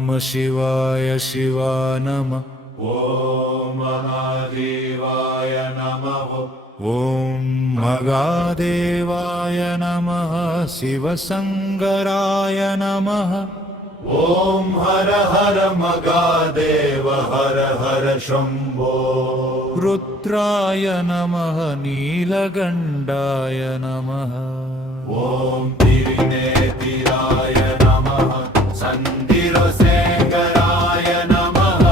नमः शिवाय शिवा नमः। ॐ महादेवाय नमः। ॐ मगादेवाय नमः शिवशङ्कराय नमः। ॐ हर हर मगादेव हर हर शम्भो। रुद्राय नमः नीलगण्डाय नमः। ॐ तिरिनेतिराय नमः सन्धिरसेकराय नमः।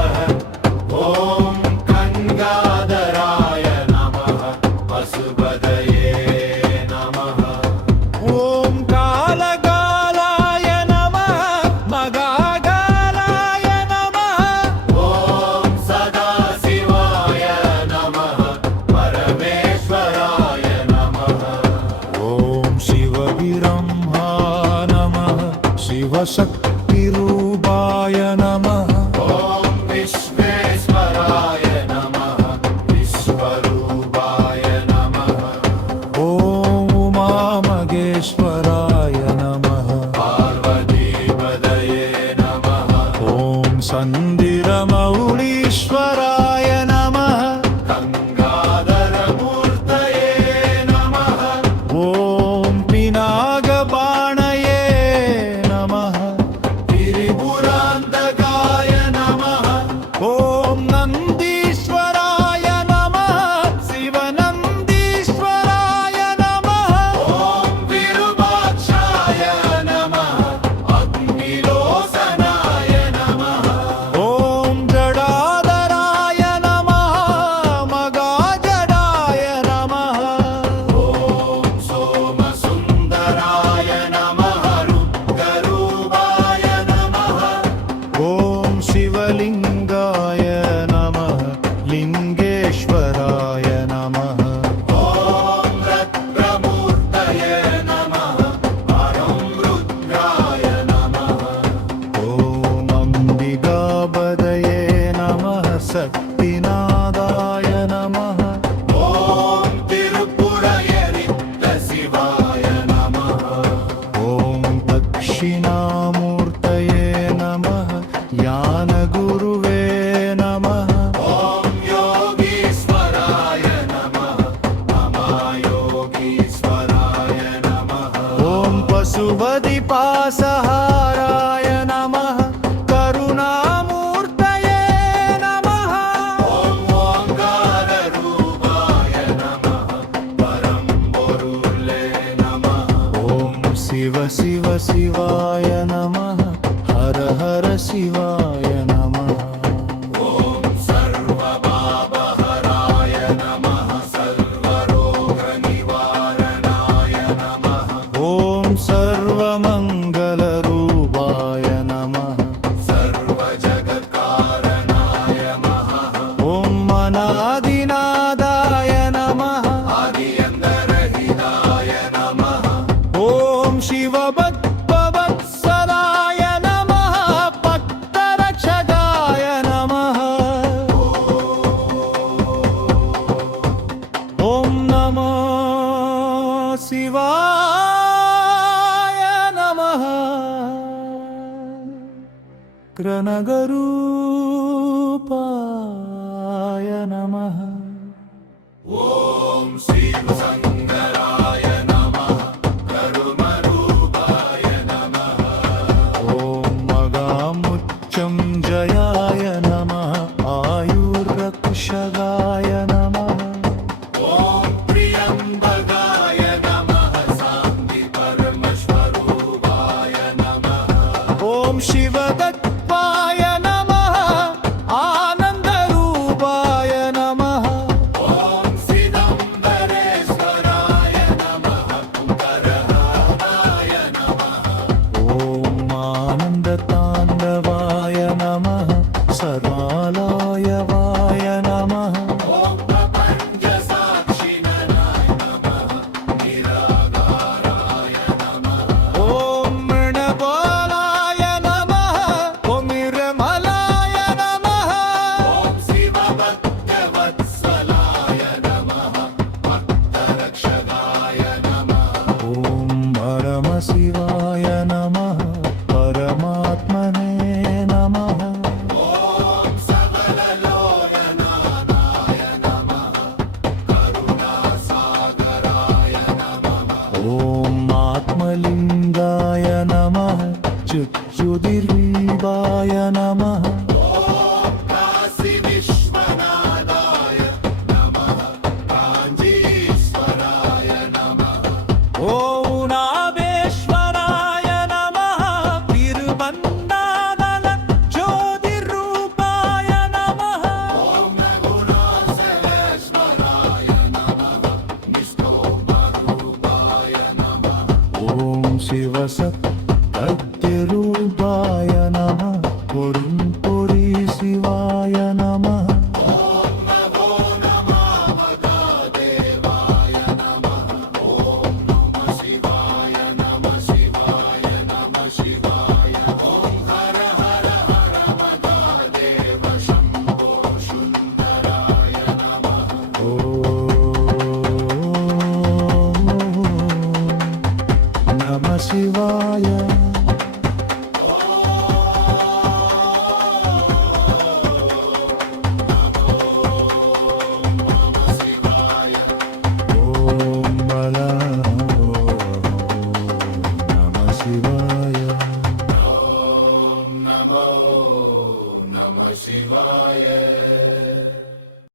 ॐ गङ्गाधराय नमः पशुपतये नमः। ॐ कालकालाय नमः मगागालाय नमः। ॐ सदाशिवाय नमः परमेश्वराय नमः। ॐ शिवब्रह्मा नमः शिवशक्तिरूपाय नमः। ॐ विश्वेश्वराय नमः विश्वरूपाय नमः। ॐ उमामहेश्वराय नमः। पार्वतीपदये नमः। ॐ सन्धिरमौलीश्वराय नमः। गङ्गाधरमूर्तये नमः। ॐ पिनाकपाणये नमः। त्रिपुरान्तकाय नमः। ॐ नन्दीश्वराय नमः शिवनन्दीश्वराय नमः। ॐ विरूपाक्षाय नमः अग्निलोचनाय नमः। ॐ जडाधराय नमः मगाजडाय नमः। ॐ सोमसुन्दराय नमः रुद्ररूपाय नमः। ॐ शिवलिङ्गाय नमः लिङ्गेश्वराय नमः। ॐ रत्नमूर्तये नमः परं रुद्राय नमः। ॐ अम्बिकापदये नमः शक्तिनादाय नमः। ॐ तिरुपुरयरित्तशिवाय नमः। ॐ दक्षिणामूर्तये नमः ज्ञानगुरुवे नमः। ॐ योगीश्वराय नमः महायोगीश्वराय नमः। ॐ पशुपतिपासहाराय नमः करुणामूर्तये नमः। ॐ ओङ्काररूपाय नमः परं गुरुले नमः। ॐ शिव शिव शिवाय नमः हर हर शिवाय नमः। ॐ सर्वपापहराय नमः सर्वरोगनिवारणाय नमः। ॐ सर्वमङ्गलरूपाय नमः। सर्वजगत्कारणाय नमः। ॐ अनादिनादाय नमः। आदियन्तरहिताय नमः। ॐ शिवभक्तवत्सलाय नमः भक्तरक्षकाय नमः। ॐ नमो शिवाय नमः। क्रनगरूपाय नमः। ॐ शिवशङ्कराय नमः करुमरूपाय नमः। ॐ मगामुच्चञ्जयाय नमः आयुर्कुशगाय नमः। ॐ प्रियम्बगाय नमः शान्तिपरमस्वरूपाय नमः। ॐ शिवतत्त्वाय नमः आनन्दरूपाय नमः। ॐ चिदम्बरेश्वराय नमः कुकरहाराय नमः। ॐ आनन्दताण्डवाय नमः सर्वालयवाय नमः। ॐ प्रपञ्चसाक्षिणनाय नमः निराकाराय नमः। ॐ मृणबालाय नमः ॐ निर्मलाय नमः। ॐ शिवभक्तवत्सलाय नमः भक्तरक्षकाय नमः। ॐ परमशिवाय नमः परमात्मा ज्योतिर्बिम्बाय नमः